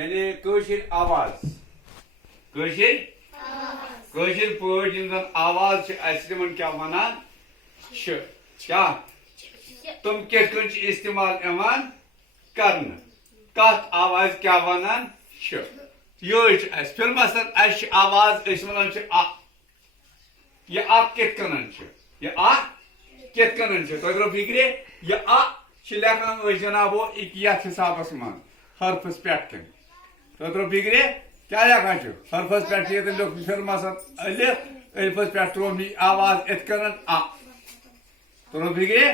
Yani kışır avaz. Kışır? Kışır pöğütünden avaz şu eslimin kavanan şu. Ya, तुम किस इस्तेमाल एमान करना कत आवाज क्या वनान फिर मसल आवाज आ ये आ कित कनन ये आ कित कनन तुम फिक्रे ये आ लेखान जनाबो यथ हिसाबस मन हरफस पे तुम फिक्रे क्या लेखान हरफस पे फिर मसल अलिफ अलिफस पे त्रोम आवाज इत कनन आ तुम फिक्रे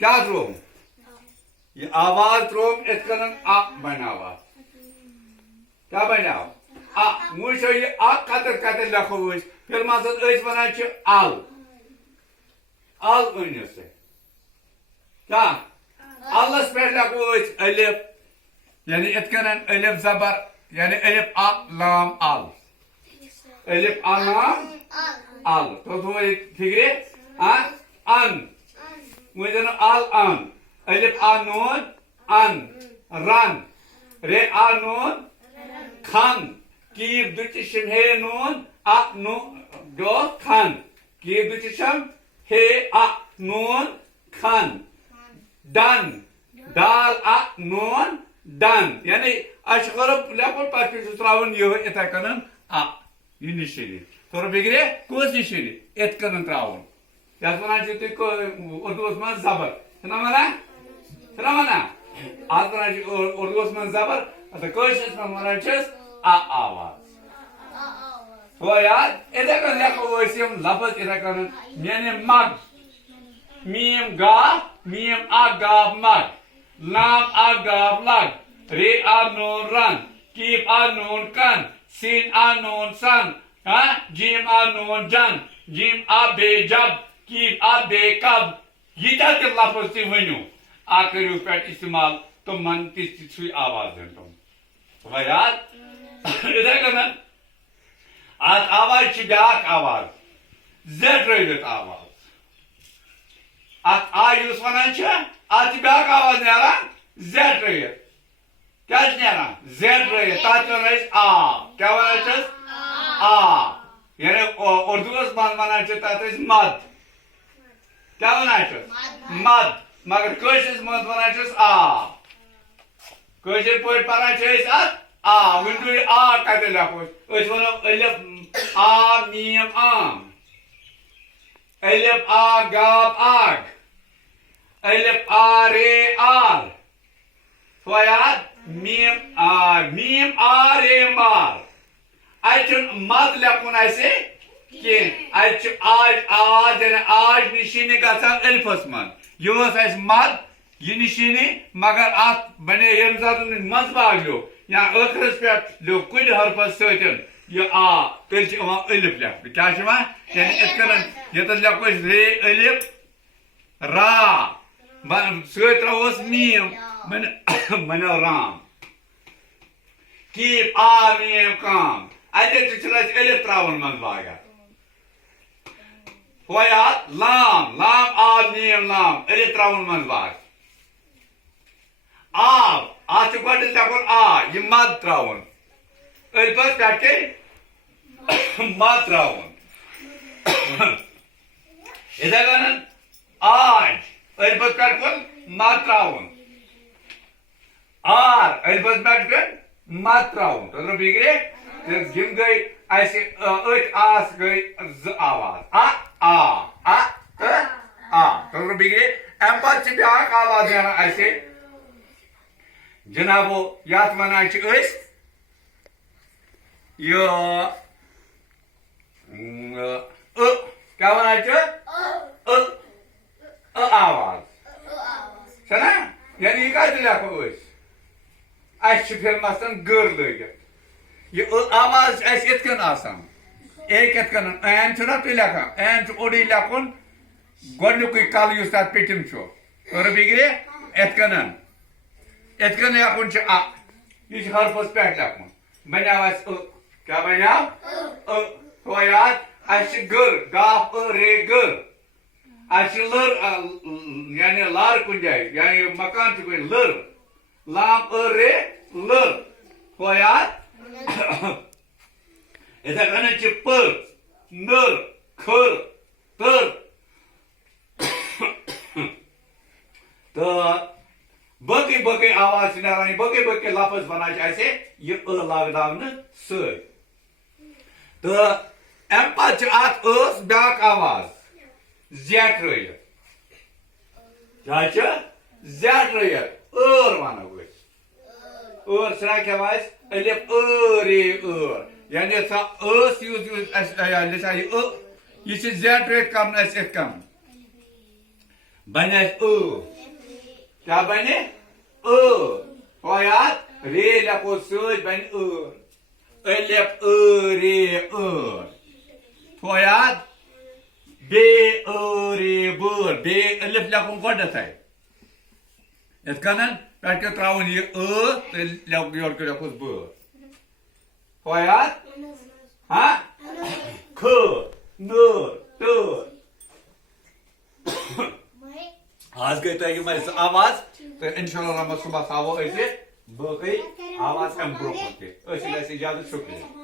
क्या त्रोम ये आवाज त्रोम इत कनन आ बनावा क्या बनाव आ मुझे ये आ कतर कतर लिखो फिर मसल वन आल अनियो से क्या अलस पे लिखो अलिफ यानी इत कनन अलिफ जबर यानी अलिफ आ लाम आल अलिफ आ लाम आल तो तुम फिक्रे अन मुझे आल अन अलिफ आ नून अन रन रे आ नून खान कीब दुचिशम हे नून आ नू दो खान कीब दुचिशम हे आ नून खान डन दाल आ नून डन यानी अशगरब लेपर पार्टी सुत्रावन यो इतकनन आ ये निशेली तोर बिगरे कोस निशेली इतकनन त्रावन याद वना जे को उर्दू में जबर ना मना आज वना उर्दू में जबर तो कोशिश में मना चस आ आवाज वो यार इधर का लेखो वैसे लफ्ज इधर का मैंने मग मीम आ गा मग लाम आ गा लग रे आ नून रन कीप आ नून कन सीन आ नून सन जीम आ नून जन जीम आ बे जब कीप आ बे कब ये के लफ्ज ती वनु आ करू पे इस्तेमाल तो मन ती आवाज है तुम यार इधर का आज आवाज ब्याक आवाज जेड रहित आवाज आ यूस वनान आज ब्याक आवाज नेरा जेड रहित क्या नेरा जेड रहित तत आ क्या वनान आ यानी उर्दू वनान तत मद क्या वनान मद मगर कशिस मद वनान आ कशिर पट परान आ वंदु आ कते लखो वनो अलिफ आ मीम आम अलिफ आ गाब आग अलिफ आ रे आर फयाद मीम आ रे मार आइचन मद लखुन ऐसे कि आज निशानी गसान अलिफस मन योस ऐस मद ये निशानी मगर आप बने यम जात मज बागलो या अखरस पे लो कुल हरफस सतन ये आ तेल अलिफ लिख क्या यानी इतकन ये लिखो रे अलिफ रा सत्रोस मीम मन राम कीप आ मीम काम अलिफ त्रावन मन लागा होया लाम आ मीम लाम अलिफ त्रावन मन लाग आब आज गोड लखन आ ये मद त्रावन अलिफस पे मद त्रावन इधर गनन आज अलिफस पे मद त्रावन आर अलिफस पे मद त्रावन तो बिगड़े जिम गई ऐसे आस गई ज आवाज आ तो बिगड़े एम पर ब्याक आवाज देना ऐसे जनाबो यात वनान यो क्या वनान आवाज छना यानी ये कत लिखो फिर मसन गर लगित ये आवाज इतकन आसान एक इतकन एन छुना तुम लिखान एन ओडी लिखुन गोडनुक कल युस तथ पिटिम तो बिगड़े इतकन इतकन लिखुन आ ये हरफस पे लिखुन बनाव क्या बनाव तो याद गर गाफ रे गर लर यानी लार कुन जाए यानी मकान लर लाम रे लर Koyat. Edekanın çıppır. Nır. Kır. Tır. Tır. Baki आवाज सुनानी बकी लफ्ज बना ऐसे ये लॉकडाउन सै तो अम पे ब्याक आवाज जेट रहित क्या जेट रहित वनो सना क्या अलिफ रे यानी सा यूज ये जेट रहित कर बन क्या बने Koyat re lafo söz ben elif re Koyat be re bur be elif lafo koda tay et kanan belki travun ye lafo yor ke lafo bur Koyat ha ku nur tu आज गए तो मैं आवाज तो इंशाल्लाह हम सुबह सावो ऐसे बकई आवाज इम्प्रूव होते ऐसे ज्यादा शुक्रिया